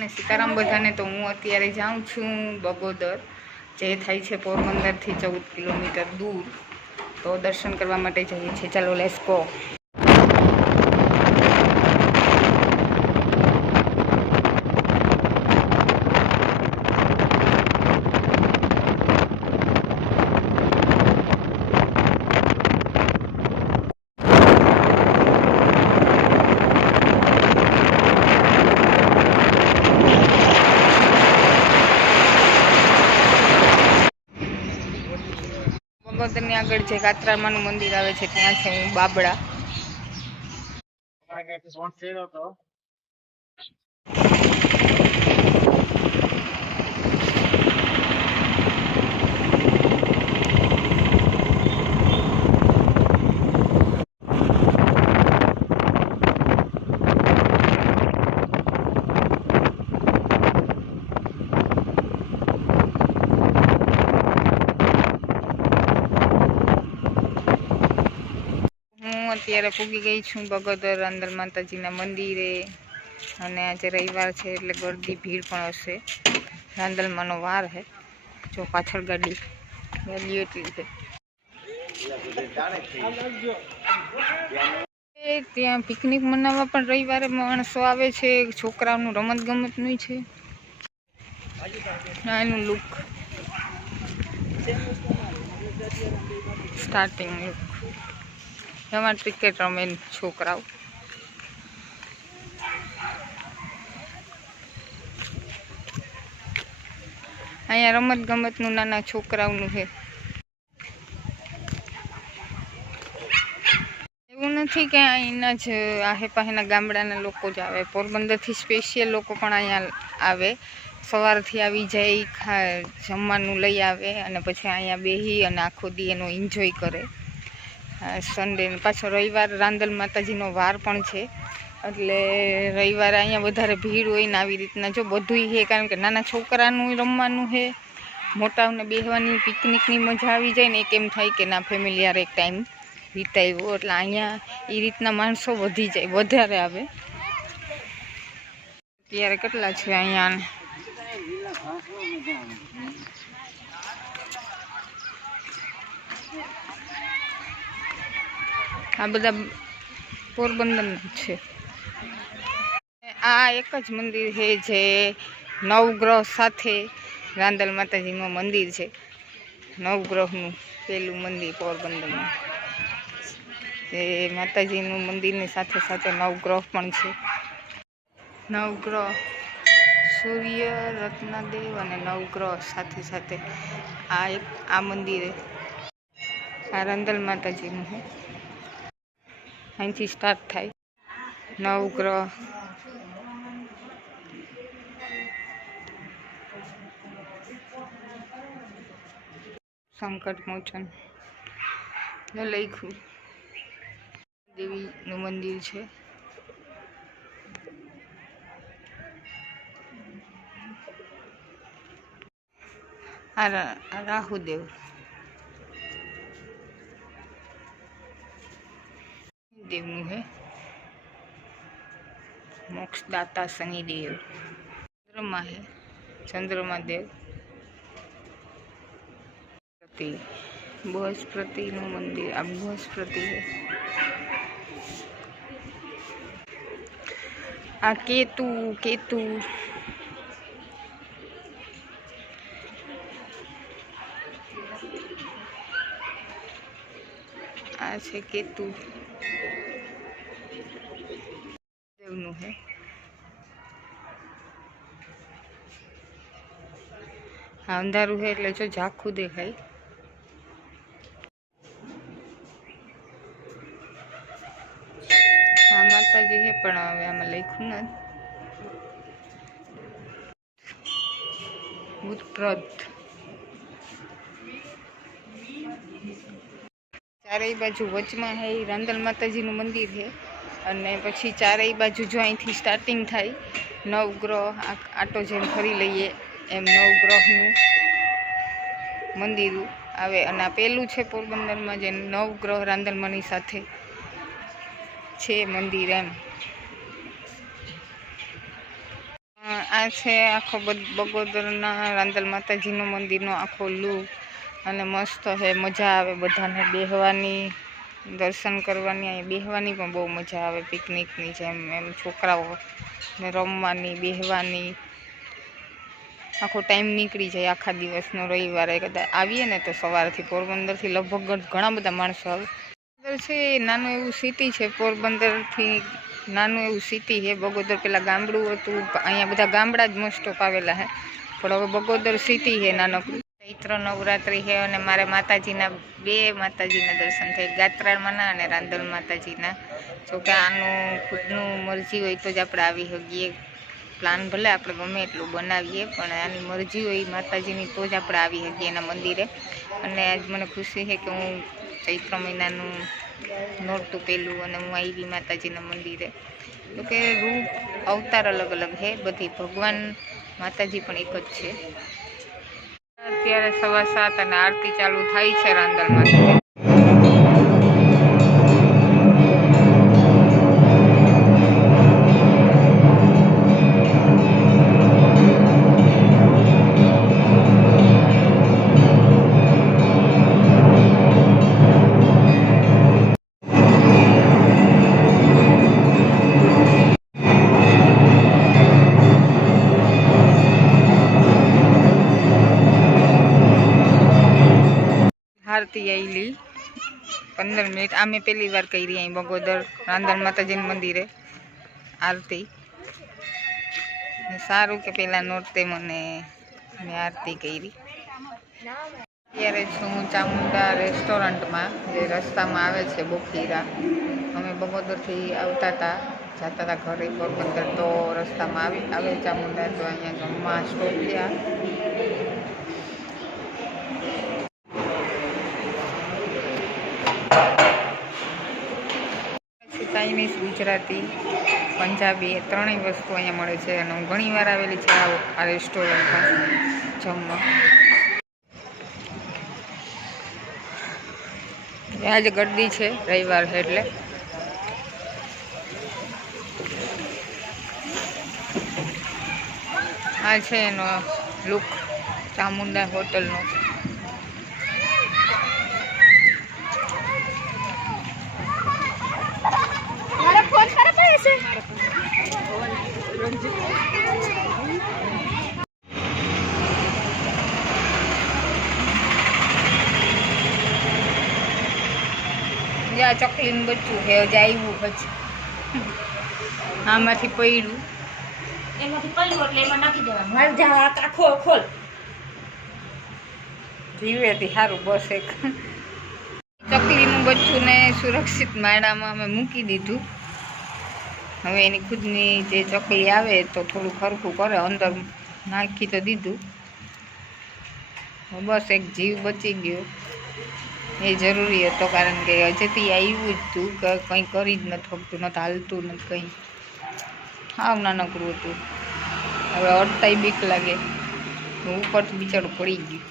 અને સીતારામ બધાને। તો હું અત્યારે જાઉં છું બગોદર, જે થાય છે પોરબંદરથી 14 કિલોમીટર દૂર। તો દર્શન કરવા માટે જઈએ છીએ। ચાલો લેટ્સ ગો। બગોદરની આગળ જે કાતરામાનું મંદિર આવે છે ત્યાં છે હું બાબડા। અત્યારે પૂગી ગઈ છું બગોદર અંદર માતાજીના મંદિરે, અને આજે રવિવાર છે એટલે ગરદી ભીડ પણ હશે। રાંદલમાંનો વાર છે, જો પાછળ ગાડીઓ એટલી છે। ત્યાં પિકનિક મનાવવા પણ રવિવારે માણસો આવે છે। છોકરાઓનું રમત ગમતનું છે। એનું લુક સ્ટાર્ટિંગ લુક, એમાં ક્રિકેટ રમે છોકરાઓ। અહીંયા રમત ગમતનું નાના છોકરાઓનું છે। એવું નથી કે અહીંના જ આહે પાહેના ગામડાના લોકો જ આવે, પોરબંદરથી સ્પેશિયલ લોકો પણ અહીંયા આવે। સવારથી આવી જાય, જમવાનું લઈ આવે અને પછી અહીંયા બેસી અને આખો દી એનો એન્જોય કરે। સન્ડે પાછો રવિવાર રાંદલ માતાજીનો વાર પણ છે, એટલે રવિવારે અહીંયા વધારે ભીડ હોય ને આવી રીતના જો બધુંય છે। કારણ કે નાના છોકરાનું રમવાનું છે, મોટાઓને બેસવાની પિકનિકની મજા આવી જાય ને, એક એમ થાય કે ના ફેમિલી યાર એક ટાઈમ વિતાવ્યો, એટલે અહીંયા એ રીતના માણસો વધી જાય, વધારે આવે। અત્યારે કેટલા છે અહીંયા? આ બધા પોરબંદરના છે। આ એક જ મંદિર છે જે નવગ્રહ સાથે રાંદલ માતાજીનું મંદિર છે। નવગ્રહનું પહેલું મંદિર પોરબંદરનું, એ માતાજીનું મંદિરની સાથે સાથે નવગ્રહ પણ છે। નવગ્રહ સૂર્ય, રત્નદેવ અને નવગ્રહ સાથે સાથે આ મંદિરે આ રાંદલ માતાજીનું છે। અહીંથી સ્ટાર્ટ થાય નવગ્રહ, સંકટ મોચન લખ્યું, દેવીનું મંદિર છે। આ રાહુદેવ દેવનું છે। મોક્ષદાતા શનિદેવ, ચંદ્રમા છે, ચંદ્રમા દેવ, બૃહસ્પતિનું મંદિર, આ બૃહસ્પતિ છે। આ કેતુ આ છે કેતુ દેવનું છે। આ અંધારું છે એટલે જો ઝાખું દેખાય। આ માતાજી છે પણ હવે આમાં લખ્યું નથી। ભૂતપ્રદ ચારેય બાજુ વચમાં છે એ રાંદલ માતાજીનું મંદિર છે, અને પછી ચારેય બાજુ જો અહીંથી સ્ટાર્ટિંગ થાય નવગ્રહ આટો જેમ ફરી લઈએ એમ નવગ્રહનું મંદિર આવે। અને આ પહેલું છે પોરબંદરમાં જે નવગ્રહ રાંદલમાની સાથે છે મંદિર એમ। આ છે આખો બગોદરના રાંદલ માતાજીનું મંદિરનો આખો લુક અને મસ્ત છે, મજા આવે બધાને બેહવાની, દર્શન કરવાની, અહીંયા બેહવાની પણ બહુ મજા આવે, પિકનિકની જેમ એમ છોકરાઓને રમવાની, બેહવાની આખો ટાઈમ નીકળી જાય આખા દિવસનો. રવિવારે કદાચ આવીએ ને તો સવારથી પોરબંદરથી લગભગ ઘણા બધા માણસો આવે. પોરબંદર છે નાનું એવું સિટી છે, પોરબંદરથી નાનું એવું સિટી છે. બગોદર પેલા ગામડું હતું, અહીંયા બધા ગામડા જ મોસ્ટ ઓફ આવેલા છે, પણ હવે બગોદર સિટી છે નાનકડું. ચૈત્ર નવરાત્રિ છે અને મારે માતાજીના બે માતાજીના દર્શન થાય, ગાત્રાળમાંના અને રાંદલ માતાજીના. જોકે આનું ખુદનું મરજી હોય તો જ આપણે આવી શકીએ, પ્લાન ભલે આપણે ગમે એટલું બનાવીએ પણ આની મરજી હોય માતાજીની તો જ આપણે આવી શકીએ એના મંદિરે. અને આજ મને ખુશી છે કે હું ચૈત્ર મહિનાનું નોરતું પેલું અને હું આવી માતાજીના મંદિરે. તો કે રૂપ અવતાર અલગ અલગ છે બધી, ભગવાન માતાજી પણ એક જ છે. અત્યારે 7:15 અને આરતી ચાલુ થાય છે રાંદલ માતાજી. આરતી આવેલી 15 મિનિટ આ મેં પહેલી વાર કરી અહીં બગોદર રાંદલ માતાજીના મંદિરે આરતી. સારું કે પેલા નોરતે મને આરતી કરી. અત્યારે છું ચામુંડા રેસ્ટોરન્ટમાં, જે રસ્તામાં આવે છે બોખીરા. અમે બગોદરથી આવતા હતા, જતા હતા ઘરે પોરબંદર, તો રસ્તામાં આવે ચામુંડા, તો અહીંયા જમવા સ્ટોપ થયા. ચાઇનીઝ, ગુજરાતી, પંજાબી એ ત્રણેય વસ્તુ અહીંયા મળે છે અને હું ઘણી વાર આવેલી છે આ રેસ્ટોરન્ટમાં જમવા. આજે ગરદી છે રવિવાર છે એટલે. આ છે એનો લુક ચામુંડા હોટલનો. આ ચકલીનું બચ્ચું છે, હજી આવ્યું પછી આમાંથી પડ્યું, એમાંથી પડ્યું એટલે એમાં નાખી દેવાનું. હાલ જા આખો ખોલ. જીવે હતી સારું. બસ એક ચકલીનું બચ્ચું ને સુરક્ષિત માળામાં અમે મૂકી દીધું. હવે એની ખુદની જે ચકલી આવે તો થોડું ખરખું કરે, અંદર નાખી તો દીધું. બસ એક જીવ બચી ગયો, એ જરૂરી હતો, કારણ કે હજેથી આવ્યું જ હતું કે કંઈ કરી જ નથી શકતું, નથી હાલતું નથી કંઈ, હાવ નાનકડું હતું. હવે અડતાય બીક લાગે, ઉપરથી બિચારું પડી ગયું.